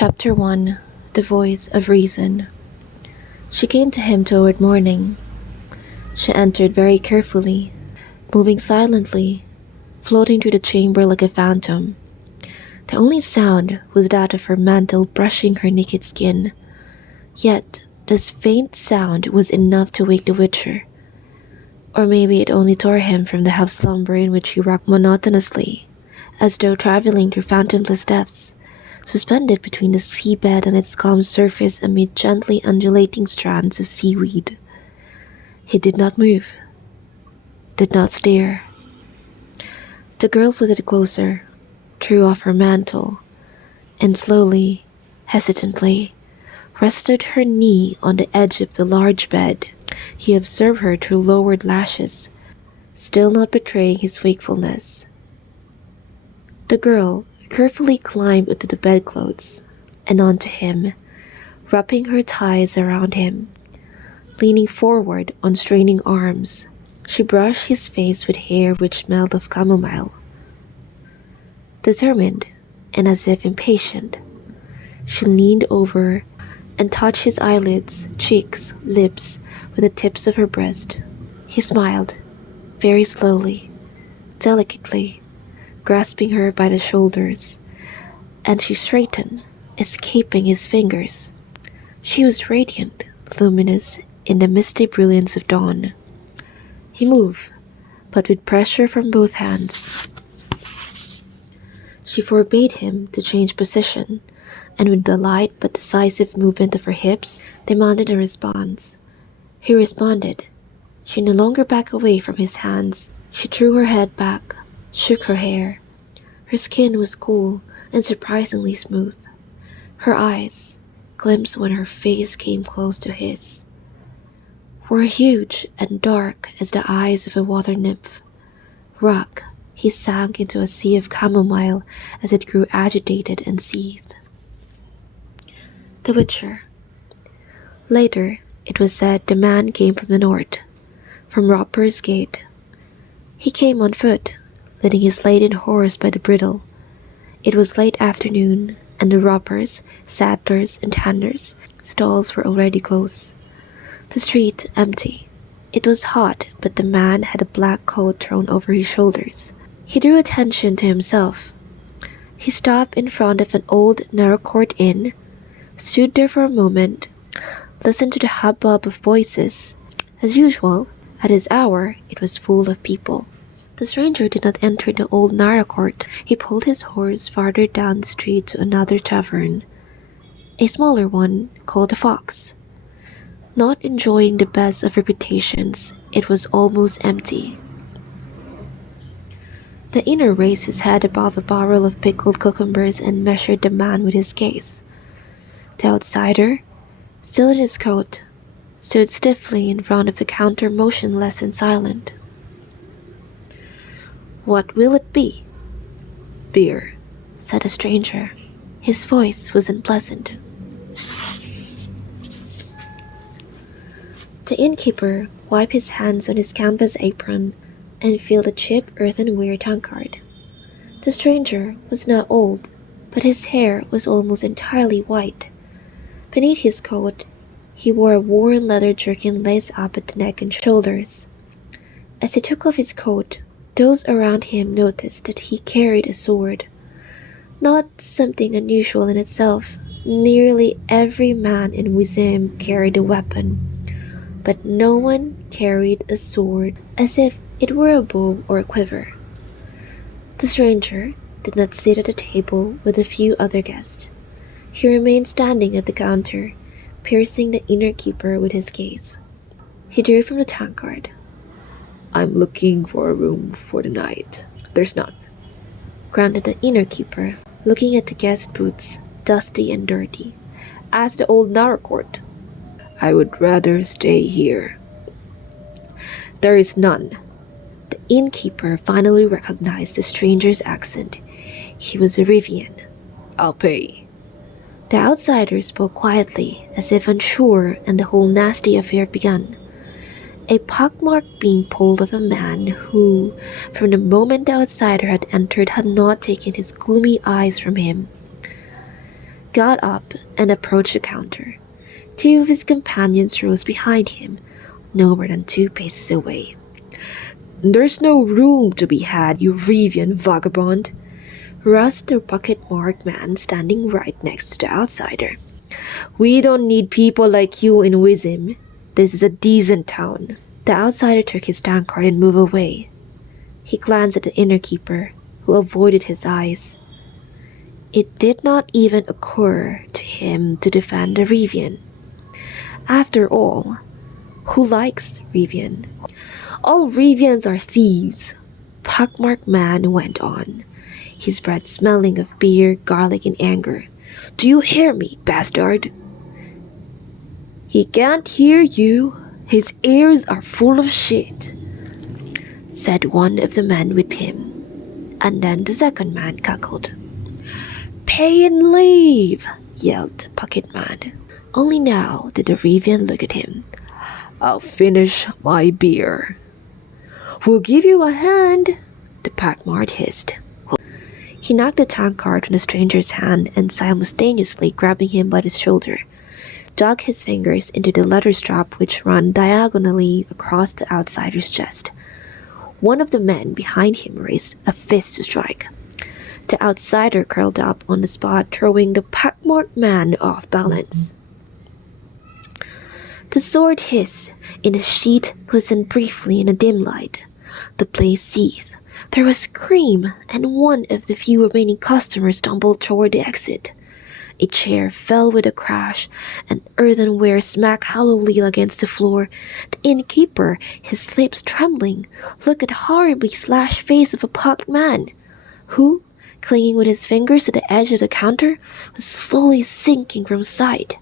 Chapter 1 The Voice of Reason. She came to him toward morning. She entered very carefully, moving silently, floating through the chamber like a phantom. The only sound was that of her mantle brushing her naked skin. Yet, this faint sound was enough to wake the Witcher. Or maybe it only tore him from the half-slumber in which he rocked monotonously, as though traveling through fathomless depths, suspended between the seabed and its calm surface amid gently undulating strands of seaweed. He did not move, did not stare. The girl flitted closer, threw off her mantle, and slowly, hesitantly, rested her knee on the edge of the large bed. He observed her through lowered lashes, still not betraying his wakefulness. The girl carefully climbed into the bedclothes and onto him, wrapping her thighs around him. Leaning forward on straining arms, she brushed his face with hair which smelled of chamomile. Determined, and as if impatient, she leaned over and touched his eyelids, cheeks, lips with the tips of her breast. He smiled, very slowly, delicately, grasping her by the shoulders, and she straightened, escaping his fingers. She was radiant, luminous in the misty brilliance of dawn. He moved, but with pressure from both hands. She forbade him to change position, and with the light but decisive movement of her hips, demanded a response. He responded. She no longer backed away from his hands. She threw her head back, shook her hair. Her skin was cool and surprisingly smooth. Her eyes, glimpsed when her face came close to his, were huge and dark as the eyes of a water nymph. Rock, he sank into a sea of chamomile as it grew agitated and seethed. The Witcher. Later, it was said the man came from the north, from Roper's Gate. He came on foot, leading his laden horse by the bridle. It was late afternoon, and the roppers, sattlers, and tanners' stalls were already closed. The street empty. It was hot, but the man had a black coat thrown over his shoulders. He drew attention to himself. He stopped in front of an old narrow-court inn, stood there for a moment, listened to the hubbub of voices. As usual, at his hour, it was full of people. The stranger did not enter the old narrow court. He pulled his horse farther down the street to another tavern, a smaller one called the Fox. Not enjoying the best of reputations, it was almost empty. The inner raised his head above a barrel of pickled cucumbers and measured the man with his gaze. The outsider, still in his coat, stood stiffly in front of the counter, motionless and silent. "What will it be?" "Beer," said the stranger. His voice was unpleasant. The innkeeper wiped his hands on his canvas apron and filled a cheap earthenware tankard. The stranger was not old, but his hair was almost entirely white. Beneath his coat, he wore a worn leather jerkin laced up at the neck and shoulders. As he took off his coat, those around him noticed that he carried a sword. Not something unusual in itself. Nearly every man in Wizim carried a weapon, but no one carried a sword as if it were a bow or a quiver. The stranger did not sit at the table with a few other guests. He remained standing at the counter, piercing the innkeeper with his gaze. He drew from the tankard. "I'm looking for a room for the night." "There's none," grunted the innkeeper, looking at the guest boots, dusty and dirty. "Ask the old Narcourt." "I would rather stay here." "There is none." The innkeeper finally recognized the stranger's accent. He was a Rivian. "I'll pay." The outsider spoke quietly, as if unsure, and the whole nasty affair began. A pockmark being pulled of a man who, from the moment the outsider had entered, had not taken his gloomy eyes from him. got up and approached the counter. Two of his companions rose behind him, no more than 2 paces away. "There's no room to be had, you Rivian vagabond," rasped the pocket-marked man standing right next to the outsider. "We don't need people like you in Wizim. This is a decent town." The outsider took his tank card and moved away. He glanced at the innkeeper, who avoided his eyes. It did not even occur to him to defend the Rivian. After all, who likes Rivian? "All Rivians are thieves," pockmarked man went on, his breath smelling of beer, garlic, and anger. "Do you hear me, bastard?" "He can't hear you. His ears are full of shit," said one of the men with him, and then the second man cackled. "Pay and leave," yelled the pocket man. Only now did the Rivian look at him. "I'll finish my beer." "We'll give you a hand," the pockmarked hissed. He knocked the tank card from the stranger's hand and simultaneously grabbing him by the shoulder, dug his fingers into the leather strap which ran diagonally across the outsider's chest. One of the men behind him raised a fist to strike. The outsider curled up on the spot, throwing the pockmarked man off balance. The sword hissed, and the sheath glistened briefly in the dim light. The blaze seethed. There was a scream, and one of the few remaining customers stumbled toward the exit. A chair fell with a crash, and earthenware smacked hollowly against the floor. The innkeeper, his lips trembling, looked at the horribly slashed face of a pocked man, who, clinging with his fingers to the edge of the counter, was slowly sinking from sight.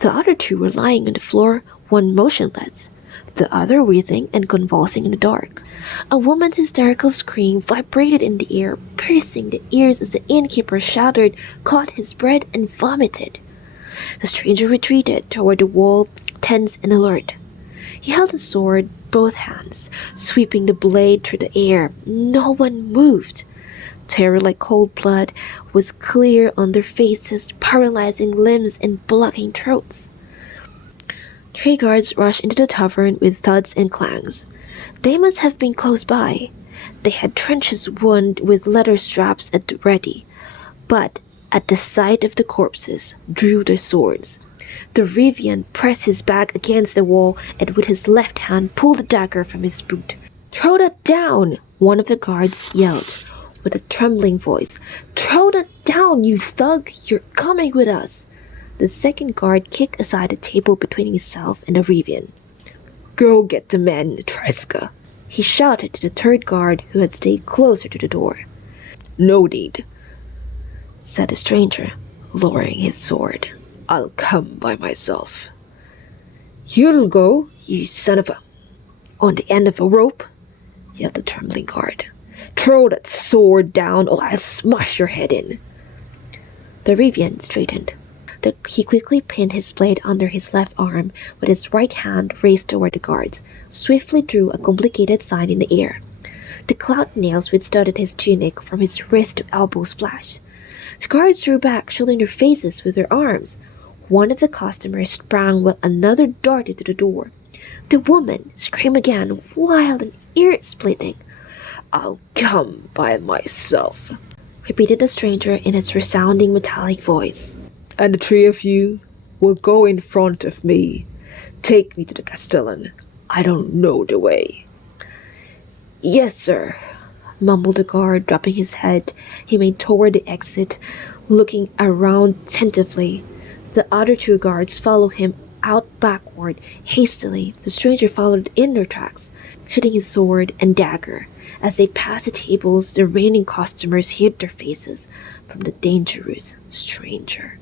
The other two were lying on the floor, one motionless, the other writhing and convulsing in the dark. A woman's hysterical scream vibrated in the air, piercing the ears as the innkeeper shuddered, caught his breath, and vomited. The stranger retreated toward the wall, tense and alert. He held his sword, both hands, sweeping the blade through the air. No one moved. Terror like cold blood was clear on their faces, paralyzing limbs and blocking throats. 3 guards rushed into the tavern with thuds and clangs. They must have been close by. They had trenches wound with leather straps at the ready, but at the sight of the corpses, drew their swords. The Rivian pressed his back against the wall and with his left hand pulled the dagger from his boot. "Throw that down!" one of the guards yelled with a trembling voice. "Throw that down, you thug! You're coming with us!" The second guard kicked aside the table between himself and the Rivian. "Go get the men, Treska," he shouted to the third guard who had stayed closer to the door. "No need," said the stranger, lowering his sword. "I'll come by myself." "You'll go, you son of a... on the end of a rope?" yelled the trembling guard. "Throw that sword down or I'll smash your head in." The Rivian straightened. He quickly pinned his blade under his left arm, with his right hand raised toward the guards, swiftly drew a complicated sign in the air. The clout nails which studded his tunic from his wrist to elbows flashed. The guards drew back, shielding their faces with their arms. One of the customers sprang while another darted to the door. The woman screamed again, wild and ear-splitting. "I'll come by myself," repeated the stranger in his resounding metallic voice. "And the 3 of you will go in front of me. Take me to the Castellan. I don't know the way." "Yes, sir," mumbled the guard, dropping his head. He made toward the exit, looking around tentatively. The other 2 guards followed him out backward hastily. The stranger followed in their tracks, shooting his sword and dagger. As they passed the tables, the reigning customers hid their faces from the dangerous stranger.